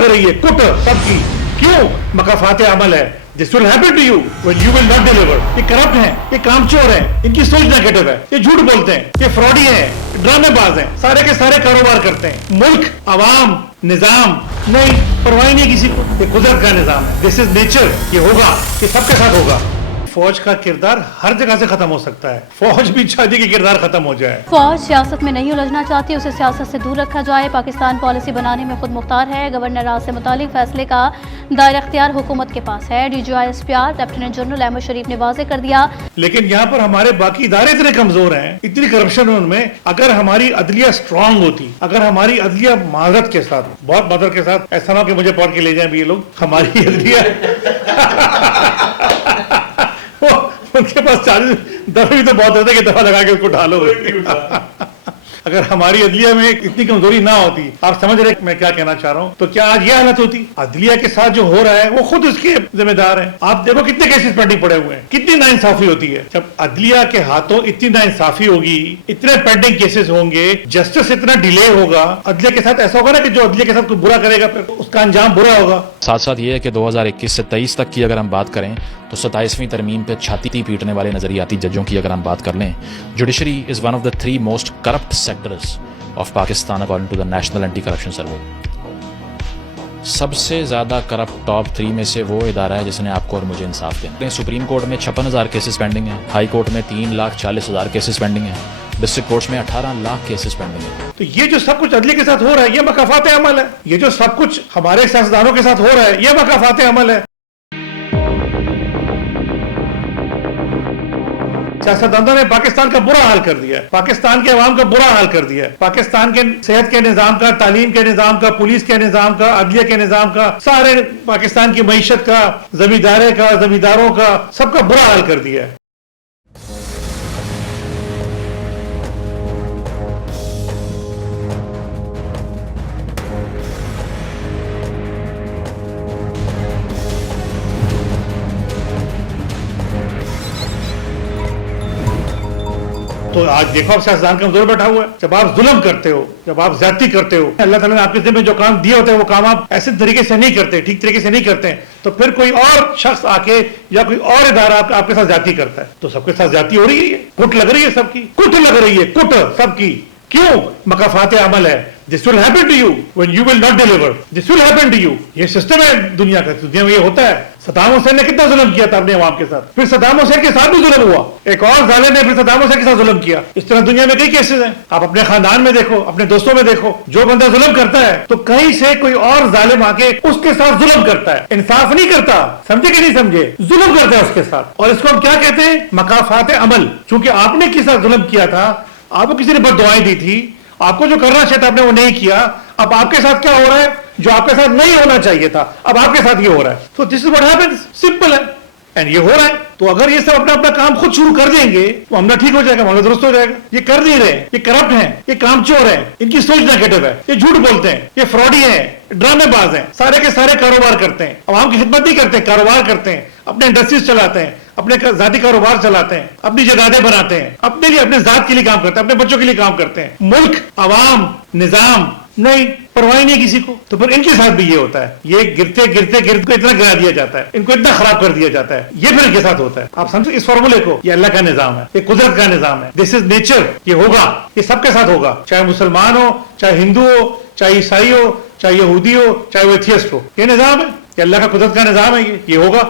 लग रही है कुट सबकी। क्यों? मकाफात अमल है। This will happen to you when you will not deliver। ये करप्ट हैं, ये कामचोर हैं, इनकी सोच नेगेटिव है, ये झूठ बोलते हैं, ये फ्रॉडी हैं, ड्रामेबाज हैं, सारे के सारे कारोबार करते हैं। मुल्क, अवाम, निजाम नहीं, परवाह नहीं किसी को। ये कुदरत का निजाम है, दिस इज नेचर, ये होगा, ये सबके साथ होगा। फौज का किरदार हर जगह से खत्म हो सकता है, फौज भी चाहती कि किरदार खत्म हो जाए। फौज सियासत में नहीं उलझना चाहती, उसे सियासत से दूर रखा जाए। पाकिस्तान पॉलिसी बनाने में खुद मुख्तार है। गवर्नर राज से मुतालिक फैसले का दायरा इख्तियार हुकूमत के पास है। DGI लेफ्टिनेंट जनरल अहमद शरीफ ने वाज़ेह कर दिया। लेकिन यहाँ पर हमारे बाकी इदारे इतने कमजोर हैं, इतनी करप्शन है उनमें। अगर हमारी अदलिया स्ट्रांग होती, अगर हमारी अदलिया माजरत के साथ, बहुत माजरत के साथ, ऐसा ना हो कि मुझे पढ़ के ले जाए ये लोग, हमारी अदलिया उनके पास 40 दफे भी तो बहुत होते कि दफा लगा के उसको ढालो। अगर हमारी अदलिया में इतनी कमजोरी ना होती, आप समझ रहे मैं क्या कहना चाह रहा हूँ, तो क्या आज ये हालत होती? अदलिया के साथ जो हो रहा है वो खुद उसके जिम्मेदार हैं। आप देखो कितने केसेस पेंडिंग पड़े हुए हैं, कितनी नाइंसाफी होती है। जब अदलिया के हाथों इतनी नाइंसाफी होगी, इतने पेंडिंग केसेस होंगे, जस्टिस इतना डिले होगा, अदलिया के साथ ऐसा होगा ना कि जो अदलिया के साथ कोई बुरा करेगा फिर उसका अंजाम बुरा होगा। साथ साथ ये है कि 2021 से 23 तक की अगर हम बात करें तो 27वीं तरमीम पे छाती पीटने वाले नजरियाती जजों की अगर हम बात कर लें, judiciary is one of the 3 most corrupt sectors of Pakistan according to the national anti corruption survey. सबसे ज़्यादा करप्ट टॉप 3 में से वो इदारा है जिसने आपको और मुझे इंसाफ देना। सुप्रीम कोर्ट में 56,000 केसेस पेंडिंग हैं, हाई कोर्ट में 3,40,000 केसेस पेंडिंग हैं, डिस्ट्रिक्ट कोर्ट्स में 18 लाख केसेस पेंडिंग हैं। तो ये जो सब कुछ अदलिया के साथ हो रहा है ये मकाफात अमल है। ये जो सब कुछ हमारे सियासतदानों के साथ हो रहा है ये मकाफात अमल है। सियासतदानों ने पाकिस्तान का बुरा हाल कर दिया है, पाकिस्तान के अवाम का बुरा हाल कर दिया है, पाकिस्तान के सेहत के निजाम का, तालीम के निजाम का, पुलिस के निजाम का, अदलिया के निजाम का, सारे पाकिस्तान की मईशत का, जमींदारे का, जमींदारों का, सबका बुरा हाल कर दिया है। तो आज देखो आप सियासतदान कमजोर बैठा हुआ है। जब आप जुल्म करते हो, जब आप ज्यादती करते हो, अल्लाह ताला ने आपके ज़िम्मे जो काम दिए होते हैं वो काम आप ऐसे तरीके से नहीं करते, ठीक तरीके से नहीं करते हैं, तो फिर कोई और शख्स आके या कोई और इदारा आपके साथ ज्यादती करता है, तो सबके साथ ज्यादती हो रही है, कुट लग रही है सबकी, कुट लग रही है, कुट सबकी। क्यों? मकाफात अमल है। This will happen to you when you will not deliver. This will happen to you। ये सिस्टम है दुनिया का, दुनिया में ये होता है। सद्दाम हुसैन ने कितना जुल्म किया था अपने अवाम के साथ, फिर सद्दाम हुसैन के साथ भी जुल्म हुआ, एक और जालिम ने फिर सद्दाम हुसैन के साथ जुल्म किया। इस तरह दुनिया में कई केसेस हैं। आप अपने खानदान में देखो, अपने दोस्तों में देखो, जो बंदा जुल्म करता है तो कहीं से कोई और जालिम आके उसके साथ जुल्म करता है, इंसाफ नहीं करता, समझे कि नहीं समझे, जुल्म करता है उसके साथ। और इसको हम क्या कहते हैं? मकाफात अमल। चूंकि आपने किसी साथ जुल्म किया था, आपको किसी ने बद्दुआएं दी थी, आपको जो करना चाहिए था आपने वो नहीं किया, अब आपके साथ क्या हो रहा है? जो आपके साथ नहीं होना चाहिए था अब आपके साथ ये हो रहा है। तो this is what happens, simple है, एंड ये हो रहा है। तो अगर ये सब अपना अपना काम खुद शुरू कर देंगे तो मामला ठीक हो जाएगा, मामला दुरुस्त हो जाएगा। ये कर नहीं रहे, ये करप्ट हैं, ये कामचोर हैं, इनकी सोच नेगेटिव है, ये झूठ बोलते हैं, ये फ्रॉडी हैं, ड्रामेबाज हैं, सारे के सारे कारोबार करते हैं, अवाम की खिदमत नहीं करते, कारोबार करते हैं, अपने इंडस्ट्रीज चलाते हैं, अपने जाती कारोबार चलाते हैं, अपनी जगादें बनाते हैं, अपने लिए, अपने जात के लिए काम करते हैं, अपने बच्चों के लिए काम करते हैं। मुल्क, अवाम, निजाम नहीं, परवाह नहीं किसी को। तो फिर इनके साथ भी ये होता है, ये गिरते गिरते गिरते को इतना गिरा दिया जाता है, इनको इतना खराब कर दिया जाता है, ये फिर इनके साथ होता है। आप समझो इस फॉर्मूले को, ये अल्लाह का निजाम है, ये कुदरत का निजाम है, दिस इज नेचर, ये होगा, ये सबके साथ होगा, चाहे मुसलमान हो, चाहे हिंदू हो, चाहे ईसाई हो, चाहे यहूदी हो, चाहे वो एथियस्ट हो, ये निजाम है, ये अल्लाह का कुदरत का निजाम है, ये होगा।